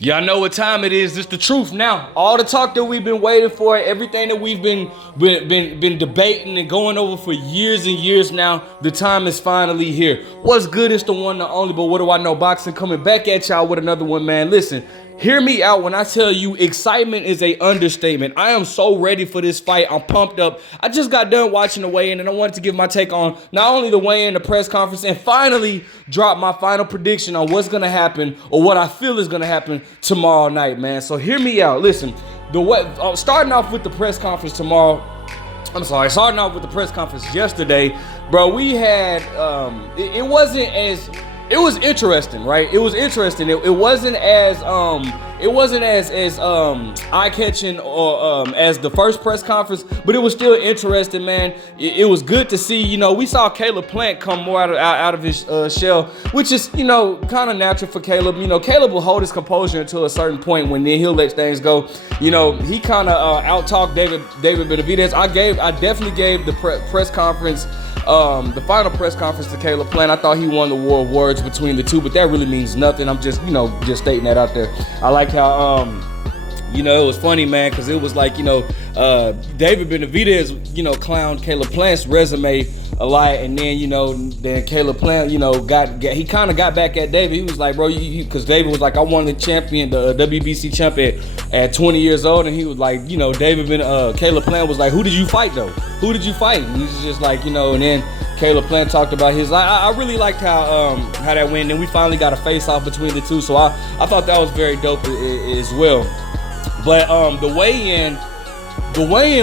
Y'all know what time it is. It's the truth now. All the talk that we've been waiting for, everything that we've been debating and going over for years and years now, the time is finally here. What's good is the one, the only, but what do I know? Boxing coming back at y'all with another one, man. Listen, hear me out when I tell you excitement is a understatement. I am so ready for this fight. I'm pumped up. I just got done watching the weigh-in and I wanted to give my take on not only the weigh-in, the press conference, and finally drop my final prediction on what's going to happen or what I feel is going to happen tomorrow night, man. So hear me out. Listen, starting off with the press conference tomorrow. Starting off with the press conference yesterday, bro, we had, it was interesting, right? It was interesting. It wasn't as eye-catching or as the first press conference, but it was still interesting, man. It was good to see. You know, we saw Caleb Plant come more out of his shell, which is, you know, kind of natural for Caleb. You know, Caleb will hold his composure until a certain point when then he'll let things go. You know, he kind of out-talked David Benavidez. I definitely gave the press conference. The final press conference to Caleb Plant, I thought he won the war of words between the two, but that really means nothing. I'm just, just stating that out there. I like how, it was funny, man, because it was like, David Benavidez, clowned Caleb Plant's resume a lot, and then, then Caleb Plant, he kind of got back at David. He was like, bro, because David was like, I won the WBC champion at 20 years old, and he was like, Caleb Plant was like, who did you fight though? Who did you fight? And he was just like, and then Caleb Plant talked about his. I really liked how that went, and we finally got a face-off between the two, so I thought that was very dope as well. But the weigh-in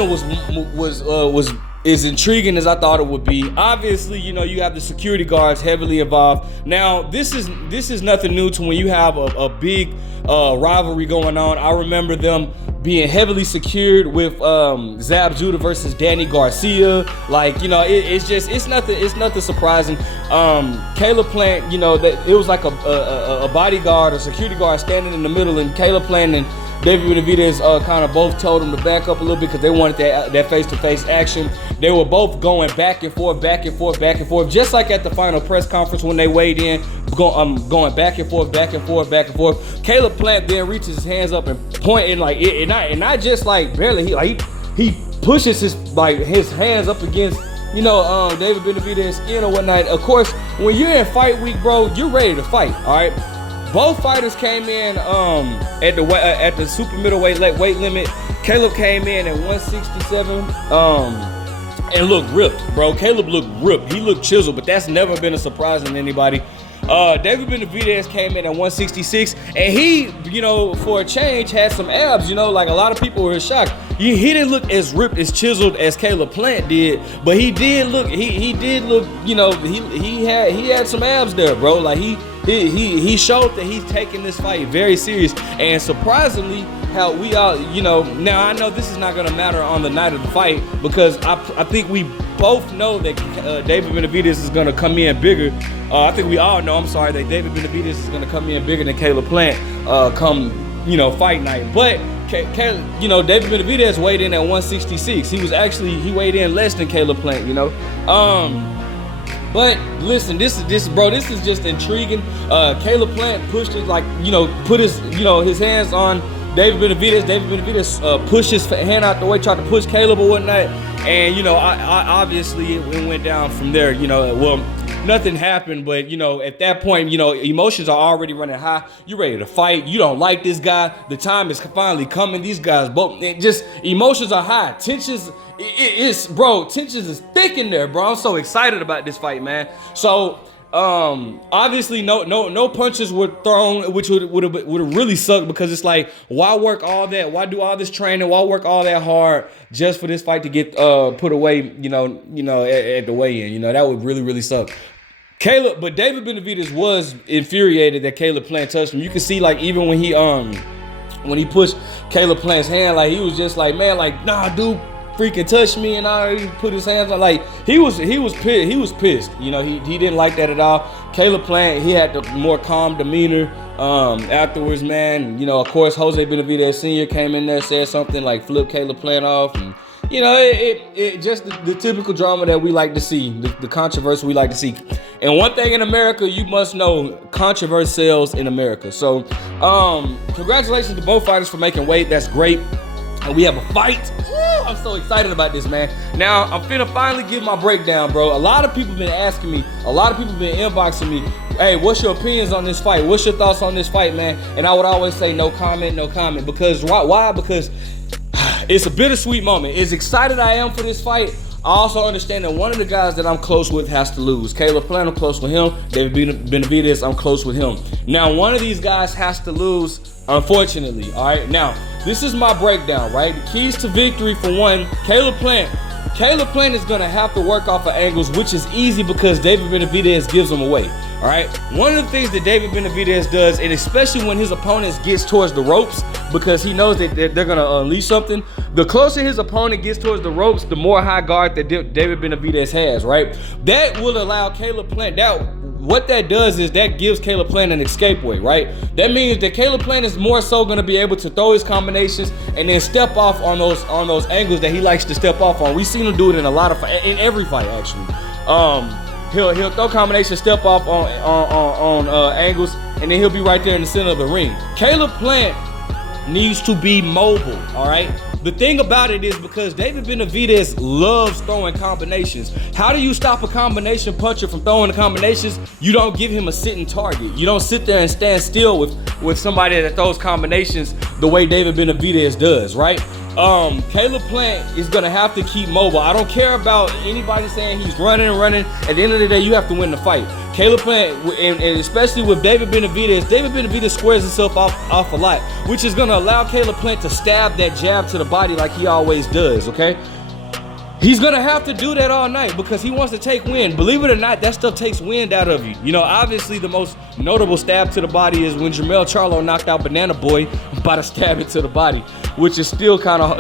was as intriguing as I thought it would be. Obviously, you have the security guards heavily involved. Now, this is nothing new to when you have a big rivalry going on. I remember them being heavily secured with Zab Judah versus Danny Garcia. Like, it's nothing surprising. Caleb Plant, that it was like a bodyguard or security guard standing in the middle, and Caleb Plant and David Benavidez kind of both told him to back up a little bit because they wanted that face-to-face action. They were both going back and forth, just like at the final press conference when they weighed in, going back and forth. Caleb Plant then reaches his hands up and pointing and not just like barely. He pushes his hands up against David Benavidez's skin or whatnot. Of course, when you're in fight week, bro, you're ready to fight. All right. Both fighters came in at the super middleweight weight limit. Caleb came in at 167 and looked ripped, bro. Caleb looked ripped. He looked chiseled, but that's never been a surprise in anybody. David Benavidez came in at 166, and he, for a change, had some abs. Like a lot of people were shocked. He didn't look as ripped, as chiseled as Caleb Plant did, but he did look. He did look. He had some abs there, bro. Like he showed that he's taking this fight very serious, and surprisingly, how we all, now I know this is not gonna matter on the night of the fight because I think we both know that David Benavidez is gonna come in bigger. I think we all know, that David Benavidez is gonna come in bigger than Caleb Plant come fight night. But David Benavidez weighed in at 166. He weighed in less than Caleb Plant, But listen, this is just intriguing. Caleb Plant pushed it put his hands on David Benavidez. David Benavidez pushed his hand out the way, tried to push Caleb or whatnot, and I obviously it went down from there. Nothing happened, but at that point, emotions are already running high. You're ready to fight. You don't like this guy. The time is finally coming. These guys both emotions are high. Tensions is thick in there, bro. I'm so excited about this fight, man. So obviously no punches were thrown, which would have really sucked because it's like, why work all that? Why do all this training? Why work all that hard just for this fight to get put away? At the weigh-in. That would really, really suck. But David Benavidez was infuriated that Caleb Plant touched him. You can see even when he pushed Caleb Plant's hand, he was just like, man, nah, dude, freaking touched me, and he put his hands on. He was pissed. He didn't like that at all. Caleb Plant, he had the more calm demeanor afterwards, man. Of course, Jose Benavidez Sr. came in there, said something like flip Caleb Plant off, and it just the typical drama that we like to see, the controversy we like to see. And one thing in America, you must know, controversy sells in America. So, congratulations to both fighters for making weight. That's great. And we have a fight. Woo, I'm so excited about this, man. Now, I'm finna finally give my breakdown, bro. A lot of people been asking me, a lot of people been inboxing me, hey, what's your opinions on this fight? What's your thoughts on this fight, man? And I would always say no comment, no comment. Because, why? Because it's a bittersweet moment. As excited I am for this fight, I also understand that one of the guys that I'm close with has to lose. Caleb Plant, I'm close with him. David Benavidez, I'm close with him. Now, one of these guys has to lose, unfortunately, all right? Now, this is my breakdown, right? The keys to victory, for one, Caleb Plant is gonna have to work off of angles, which is easy because David Benavidez gives them away, all right? One of the things that David Benavidez does, and especially when his opponents gets towards the ropes, because he knows that they're gonna unleash something, the closer his opponent gets towards the ropes, the more high guard that David Benavidez has, right? That will allow Caleb Plant, what that does is that gives Caleb Plant an escape way, right? That means that Caleb Plant is more so going to be able to throw his combinations and then step off on those angles that he likes to step off on. We've seen him do it in in every fight, actually. He'll throw combinations, step off on angles, and then he'll be right there in the center of the ring. Caleb Plant needs to be mobile, all right? The thing about it is, because David Benavidez loves throwing combinations. How do you stop a combination puncher from throwing the combinations? You don't give him a sitting target. You don't sit there and stand still with somebody that throws combinations the way David Benavidez does, right? Caleb Plant is gonna have to keep mobile. I don't care about anybody saying he's running. At the end of the day, you have to win the fight. Caleb Plant, and especially with David Benavidez squares himself off a lot, which is gonna allow Caleb Plant to stab that jab to the body like he always does, okay? He's gonna have to do that all night because he wants to take wind. Believe it or not, that stuff takes wind out of you. You know, obviously the most notable stab to the body is when Jermell Charlo knocked out Banana Boy by the stab it to the body, which is still kind of,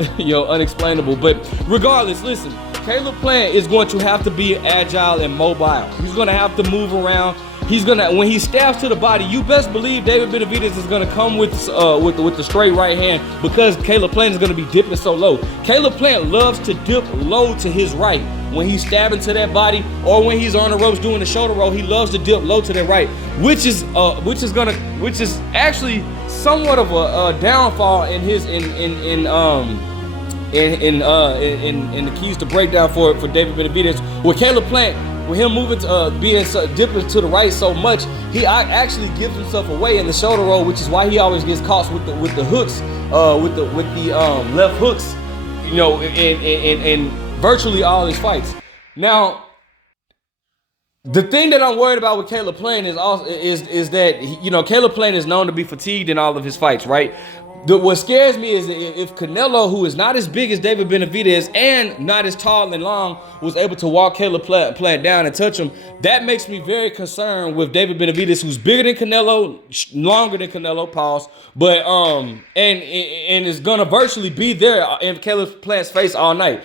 unexplainable. But regardless, listen, Caleb Plant is going to have to be agile and mobile. He's gonna have to move around. When he stabs to the body, you best believe David Benavidez is gonna come with the straight right hand, because Caleb Plant is gonna be dipping so low. Caleb Plant loves to dip low to his right when he's stabbing to that body, or when he's on the ropes doing the shoulder roll. He loves to dip low to that right, which is actually somewhat of a downfall in the keys to breakdown for David Benavidez. With Caleb Plant, with him moving to dipping to the right so much, he actually gives himself away in the shoulder roll, which is why he always gets caught with the hooks, with the left hooks, in virtually all his fights. Now, the thing that I'm worried about with Caleb Plant is that Caleb Plant is known to be fatigued in all of his fights, right? What scares me is if Canelo, who is not as big as David Benavidez and not as tall and long, was able to walk Caleb Plant down and touch him. That makes me very concerned with David Benavidez, who's bigger than Canelo, longer than Canelo, pause, but and is gonna virtually be there in Caleb Plant's face all night.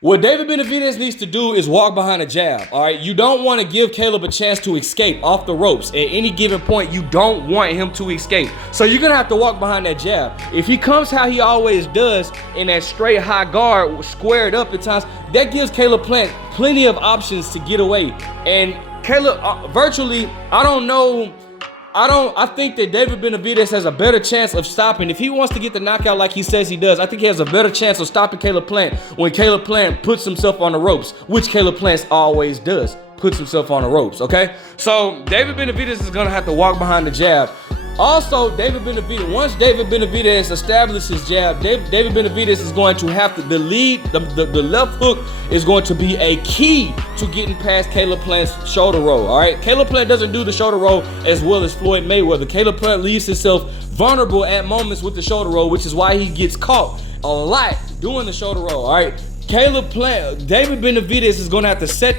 What David Benavidez needs to do is walk behind a jab, all right? You don't want to give Caleb a chance to escape off the ropes. At any given point, you don't want him to escape. So you're going to have to walk behind that jab. If he comes how he always does, in that straight high guard, squared up at times, that gives Caleb Plant plenty of options to get away. And Caleb, virtually, I think that David Benavidez has a better chance of stopping. If he wants to get the knockout like he says he does, I think he has a better chance of stopping Caleb Plant when Caleb Plant puts himself on the ropes, which Caleb Plant always does, puts himself on the ropes, okay? So David Benavidez is gonna have to walk behind the jab. Also, once David Benavidez establishes his jab, David Benavidez is going to have to, the left hook is going to be a key to getting past Caleb Plant's shoulder roll, all right? Caleb Plant doesn't do the shoulder roll as well as Floyd Mayweather. Caleb Plant leaves himself vulnerable at moments with the shoulder roll, which is why he gets caught a lot doing the shoulder roll, all right? David Benavidez is going to have to set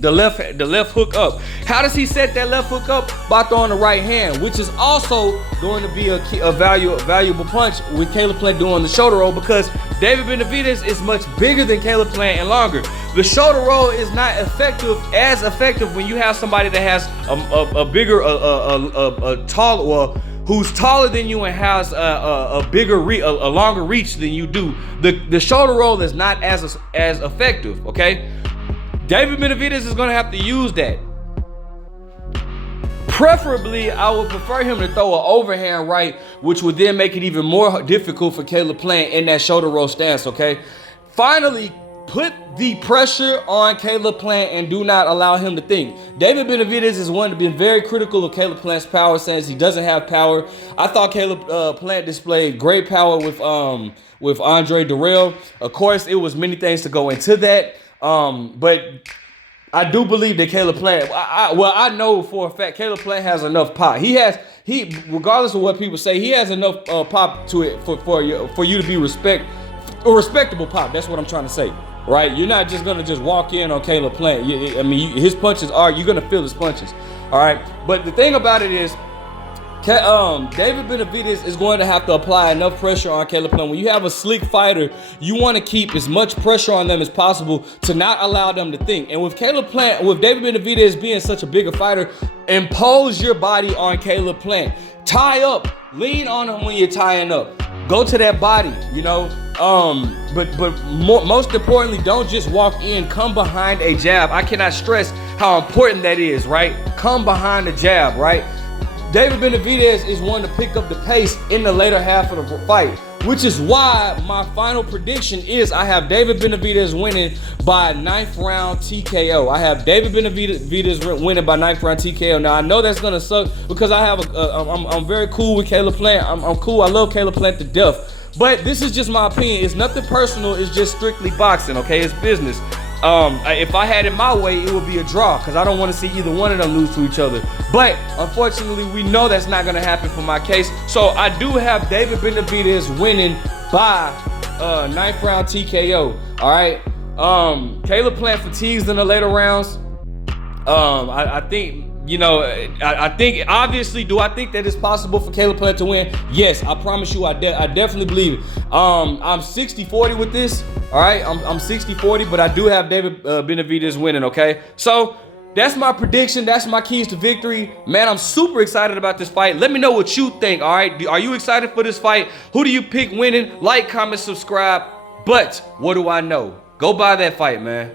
the left hook up. How does he set that left hook up? By throwing the right hand, which is also going to be a valuable punch with Caleb Plant doing the shoulder roll, because David Benavidez is much bigger than Caleb Plant and longer. The shoulder roll is not as effective when you have somebody that has who's taller than you and has a longer reach than you do. The shoulder roll is not as effective, okay? David Benavidez is going to have to use that. Preferably, I would prefer him to throw an overhand right, which would then make it even more difficult for Caleb Plant in that shoulder roll stance, okay? Finally, put the pressure on Caleb Plant and do not allow him to think. David Benavidez is one to be very critical of Caleb Plant's power, saying he doesn't have power. I thought Caleb Plant displayed great power with Andre Durrell. Of course, it was many things to go into that, but I do believe that Caleb Plant, I know for a fact Caleb Plant has enough pop. He regardless of what people say, he has enough pop to it for you to be respectable pop. That's what I'm trying to say, right? You're not just gonna just walk in on Caleb Plant. His punches you're gonna feel his punches, all right? But the thing about it is, David Benavidez is going to have to apply enough pressure on Caleb Plant. When you have a slick fighter, you want to keep as much pressure on them as possible to not allow them to think. And with Caleb Plant, with David Benavidez being such a bigger fighter, impose your body on Caleb Plant. Tie up, lean on him when you're tying up. Go to that body, you know. Most importantly, don't just walk in. Come behind a jab. I cannot stress how important that is, right? Come behind the jab, right? David Benavidez is one to pick up the pace in the later half of the fight, which is why my final prediction is I have David Benavidez winning by 9th round TKO. I have David Benavidez winning by 9th round TKO. Now, I know that's going to suck because I'm very cool with Caleb Plant. I'm cool. I love Caleb Plant to death. But this is just my opinion. It's nothing personal. It's just strictly boxing, okay? It's business. If I had it my way, it would be a draw because I don't want to see either one of them lose to each other. But unfortunately, we know that's not going to happen for my case. So I do have David Benavidez winning by 9th round TKO. All right. Caleb Plant fatigues in the later rounds. I think. I think, obviously, do I think that it's possible for Caleb Plant to win? Yes, I promise you, I definitely believe it. I'm 60-40 with this, all right? I'm 60-40, but I do have David Benavidez winning, okay? So that's my prediction. That's my keys to victory. Man, I'm super excited about this fight. Let me know what you think, all right? Are you excited for this fight? Who do you pick winning? Like, comment, subscribe. But what do I know? Go buy that fight, man.